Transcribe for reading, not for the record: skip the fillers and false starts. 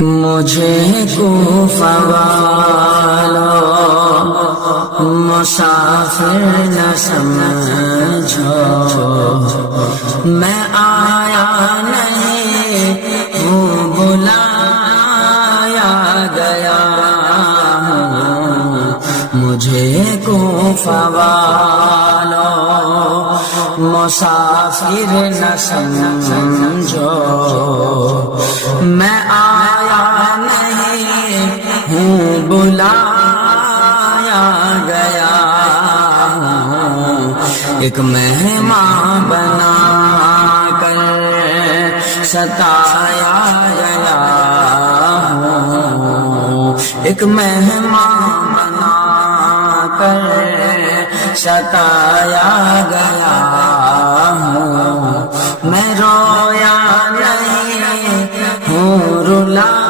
مجھے کوفہ والوں مسافر نہ سمجھو، میں آیا نہیں ہوں بلایا گیا ہوں۔ مجھے کوفہ والوں مسافر نہ سمجھو، میں آیا نہیں ہوں بلایا گیا ہوں۔ ایک مہمان بنا کر ستایا گیا ہوں، ایک مہمان بنا کر ستایا گیا ہوں۔ میں رویا نہیں ہوں رلا